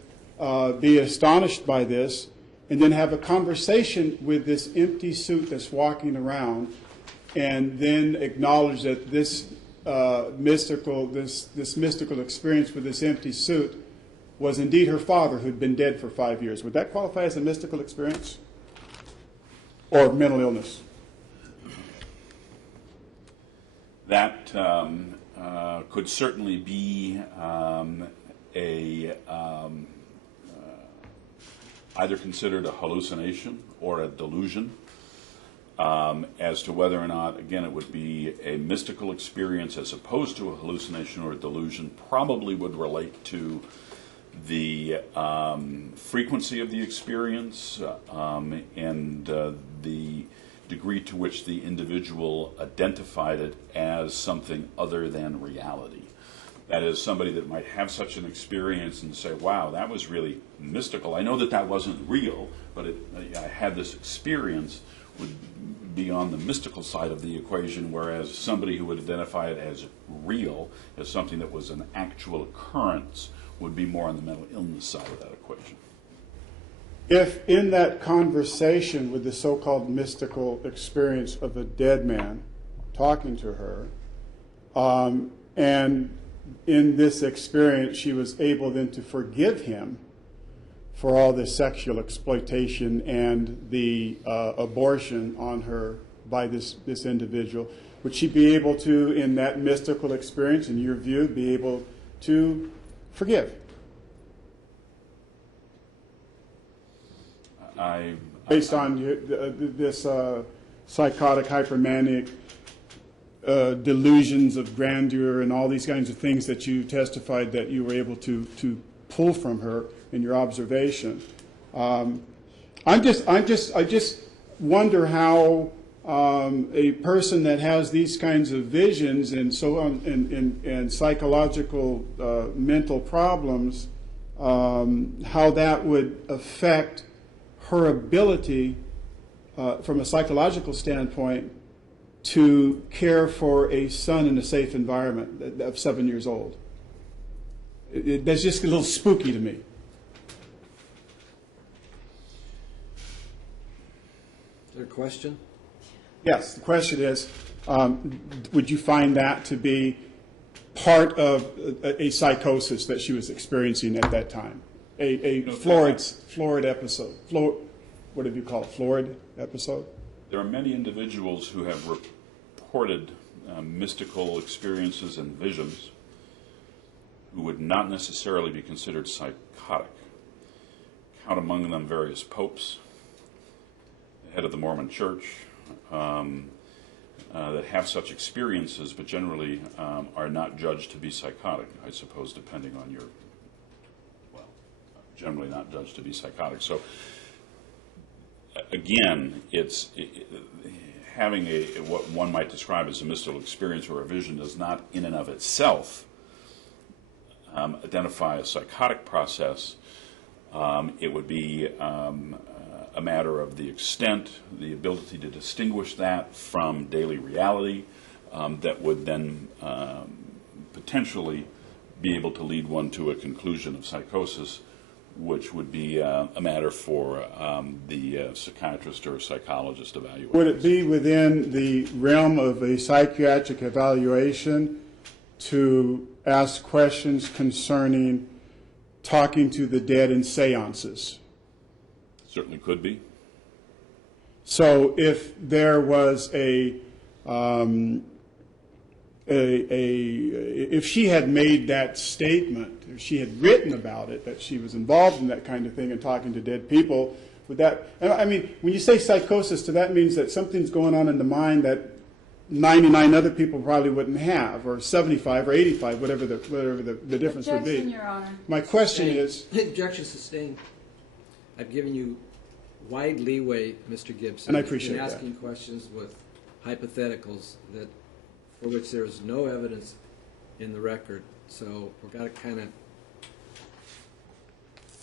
be astonished by this, and then have a conversation with this empty suit that's walking around, and then acknowledge that this mystical experience with this empty suit was indeed her father who'd been dead for 5 years. Would that qualify as a mystical experience or mental illness? That could certainly be either considered a hallucination or a delusion. As to whether or not, again, it would be a mystical experience as opposed to a hallucination or a delusion, probably would relate to the frequency of the experience and the degree to which the individual identified it as something other than reality. That is, somebody that might have such an experience and say, wow, that was really mystical. I know that that wasn't real, but I had this experience, would be on the mystical side of the equation, whereas somebody who would identify it as real, as something that was an actual occurrence, would be more on the mental illness side of that equation. If in that conversation with the so-called mystical experience of a dead man talking to her, and in this experience she was able then to forgive him for all the sexual exploitation and the abortion on her by this individual, would she be able to, in that mystical experience, in your view, be able to forgive? Based on this psychotic, hypermanic delusions of grandeur and all these kinds of things that you testified that you were able to pull from her in your observation. I just wonder how a person that has these kinds of visions and so on and psychological mental problems, how that would affect her ability from a psychological standpoint to care for a son in a safe environment of 7 years old. That's just a little spooky to me. Is there a question? Yes, the question is, would you find that to be part of a psychosis that she was experiencing at that time? A florid episode. What have you called it? Florid episode? There are many individuals who have reported mystical experiences and visions who would not necessarily be considered psychotic. Count among them various popes, the head of the Mormon Church, that have such experiences, but generally are not judged to be psychotic, I suppose, depending on your, well, generally not judged to be psychotic. So, again, having what one might describe as a mystical experience or a vision does not in and of itself identify a psychotic process. It would be a matter of the extent, the ability to distinguish that from daily reality that would then potentially be able to lead one to a conclusion of psychosis, which would be a matter for the psychiatrist or psychologist evaluation. Would it be within the realm of a psychiatric evaluation to ask questions concerning talking to the dead in seances? Certainly could be. So if there was if she had made that statement, if she had written about it, that she was involved in that kind of thing and talking to dead people, would that, I mean, when you say psychosis, so that means that something's going on in the mind that 99 other people probably wouldn't have, or 75 or 85, whatever the difference would be. Objection, Your Honor. My question is... Objection sustained. I've given you wide leeway, Mr. Gibson, And I appreciate in asking questions with hypotheticals for which there is no evidence in the record. So we've got to kind of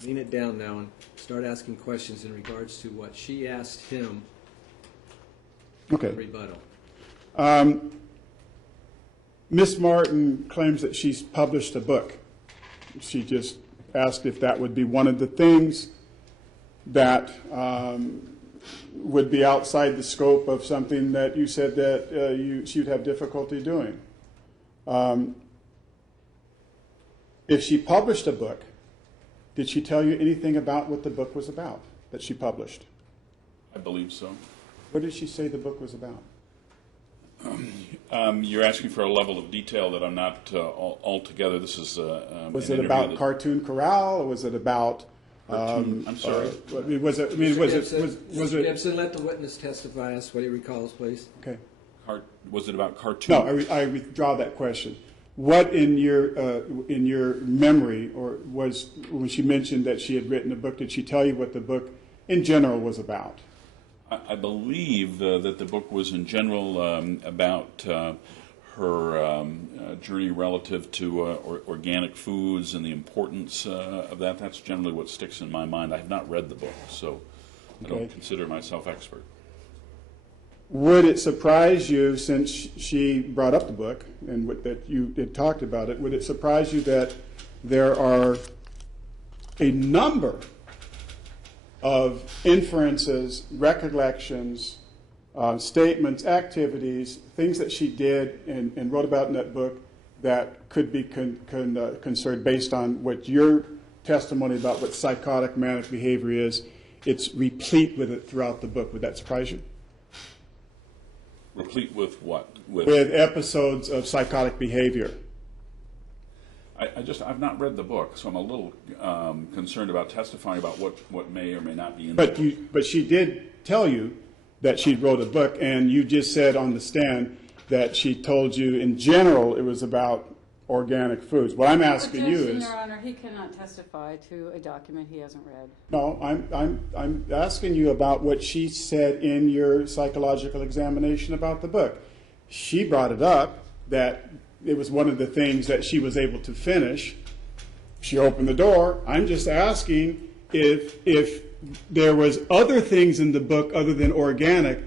lean it down now and start asking questions in regards to what she asked him Okay. in rebuttal. Miss Martin claims that she's published a book. She just asked if that would be one of the things that would be outside the scope of something that you said that she'd have difficulty doing. If she published a book, did she tell you anything about what the book was about that she published? I believe so. What did she say the book was about? You're asking for a level of detail that I'm not altogether. This is Was it about Cartoon Corral, or was it about? I'm sorry. Was it? I mean, was it? Was it? Gibson, let the witness testify as what he recalls, please. Okay. Was it about cartoon? No, I withdraw that question. What in your memory, or was when she mentioned that she had written a book, did she tell you what the book in general was about? I believe that the book was in general about her journey relative to organic foods and the importance of that. That's generally what sticks in my mind. I have not read the book, so I don't consider myself expert. Would it surprise you, since she brought up the book and that you had talked about it, would it surprise you that there are a number of inferences, recollections, statements, activities, things that she did and wrote about in that book that could be concerned based on what your testimony about what psychotic manic behavior is? It's replete with it throughout the book. Would that surprise you? Replete with what? With episodes of psychotic behavior. I've not read the book, so I'm a little concerned about testifying about what may or may not be in the book. But she did tell you that she wrote a book, and you just said on the stand that she told you in general it was about organic foods. What I'm asking you is... Your Honor, he cannot testify to a document he hasn't read. No, I'm asking you about what she said in your psychological examination about the book. She brought it up that it was one of the things that she was able to finish. She opened the door. I'm just asking if there was other things in the book other than organic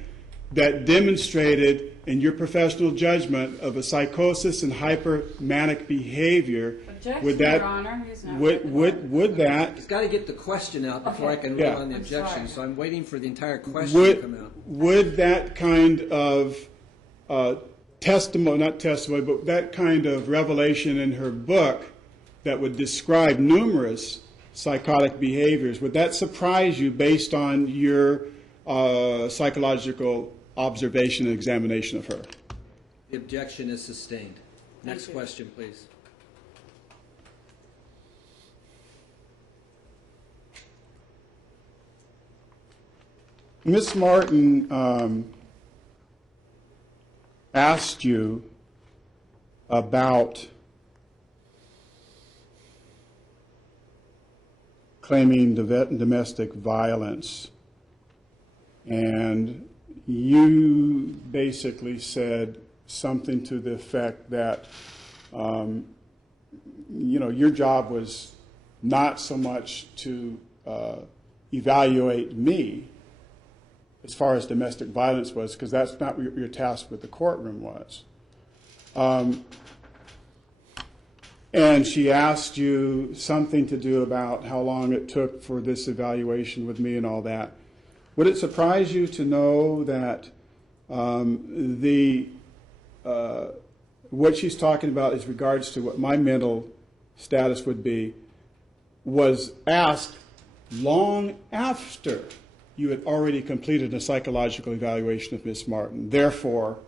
that demonstrated in your professional judgment of a psychosis and hypermanic behavior. Objection, would that, Your Honor. He's not would that... He's got to get the question out before I can rule on the objection, so I'm waiting for the entire question to come out. Would that kind of testimony, not testimony, but that kind of revelation in her book that would describe numerous psychotic behaviors, would that surprise you based on your psychological observation and examination of her? The objection is sustained. Next question, please. Ms. Martin asked you about claiming domestic violence, and you basically said something to the effect that your job was not so much to evaluate me as far as domestic violence was, because that's not what your task with the courtroom was. And she asked you something to do about how long it took for this evaluation with me and all that. Would it surprise you to know that what she's talking about as regards to what my mental status would be was asked long after you had already completed a psychological evaluation of Ms. Martin? Therefore,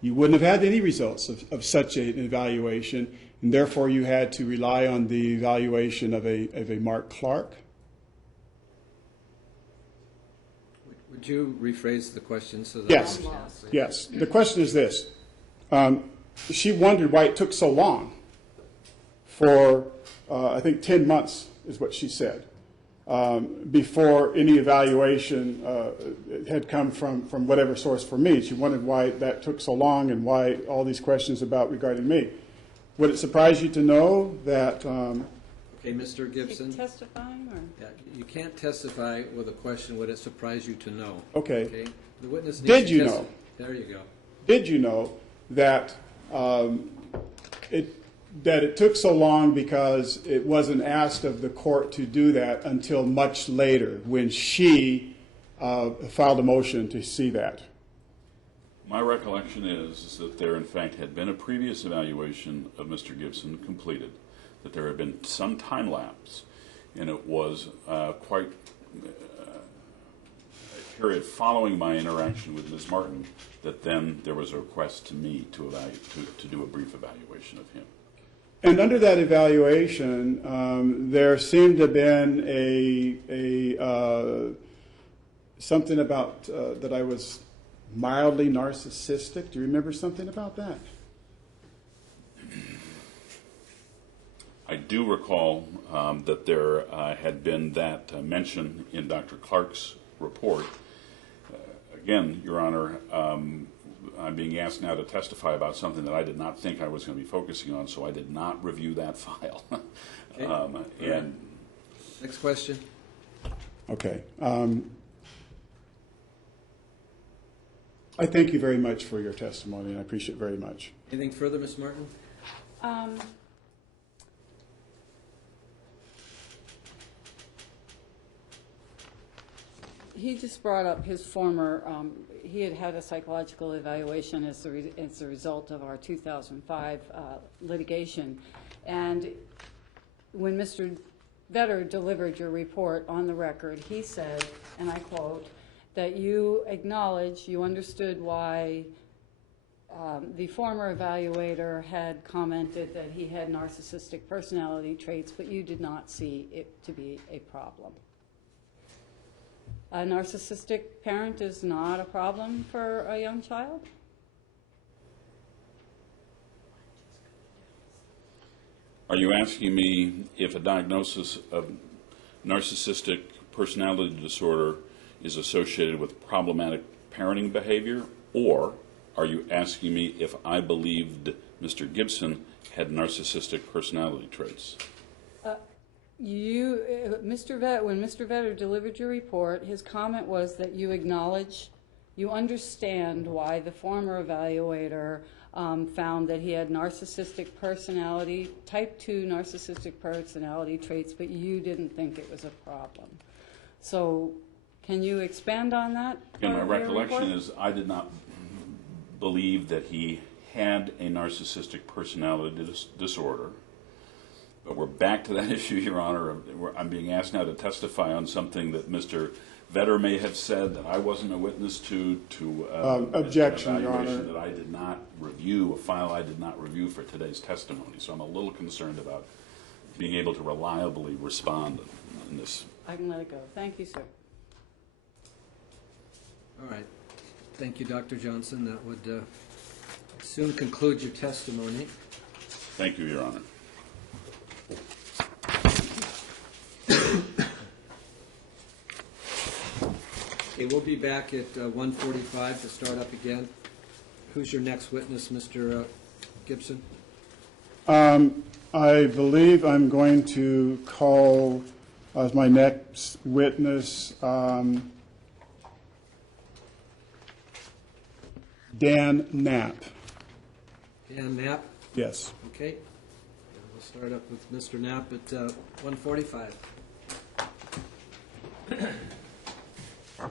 you wouldn't have had any results of such an evaluation, and therefore you had to rely on the evaluation of a Mark Clark? Would you rephrase the question so that Yes. Yes. The question is this. She wondered why it took so long for, I think, 10 months is what she said, before any evaluation had come from whatever source for me. She wondered why that took so long and why all these questions regarding me. Would it surprise you to know that... Okay, Mr. Gibson. Testifying, or? Yeah, you can't testify with a question, would it surprise you to know? Okay. The witness needs Did to you know? There you go. Did you know that that it took so long because it wasn't asked of the court to do that until much later when she filed a motion to see that. My recollection is that there, in fact, had been a previous evaluation of Mr. Gibson completed, that there had been some time lapse, and it was quite a period following my interaction with Ms. Martin that then there was a request to me to do a brief evaluation of him. And under that evaluation, there seemed to have been something about that I was mildly narcissistic. Do you remember something about that? I do recall that there had been that mention in Dr. Clark's report. Again, Your Honor, I'm being asked now to testify about something that I did not think I was going to be focusing on, so I did not review that file. Okay. And Next question. Okay. I thank you very much for your testimony, and I appreciate it very much. Anything further, Ms. Martin? He just brought up his former, he had had a psychological evaluation as a result of our 2005 litigation. And when Mr. Vetter delivered your report on the record, he said, and I quote, that you acknowledge, you understood why the former evaluator had commented that he had narcissistic personality traits, but you did not see it to be a problem. A narcissistic parent is not a problem for a young child? are you asking me if a diagnosis of narcissistic personality disorder is associated with problematic parenting behavior, or are you asking me if I believed Mr. Gibson had narcissistic personality traits? When Mr. Vetter delivered your report, his comment was that you acknowledge, you understand why the former evaluator found that he had narcissistic personality, type 2 narcissistic personality traits, but you didn't think it was a problem. So can you expand on that? Again, my recollection is I did not believe that he had a narcissistic personality disorder. But we're back to that issue, Your Honor. I'm being asked now to testify on something that Mr. Vetter may have said that I wasn't a witness to objection, Your Honor. That I did not review, a file I did not review for today's testimony. So I'm a little concerned about being able to reliably respond in this. I can let it go. Thank you, sir. All right. Thank you, Dr. Johnson. That would soon conclude your testimony. Thank you, Your Honor. Okay, we'll be back at 1:45 to start up again. Who's your next witness, Mr. Gibson? I believe I'm going to call as my next witness Dan Knapp. Dan Knapp? Yes. Okay. And we'll start up with Mr. Knapp at 1:45.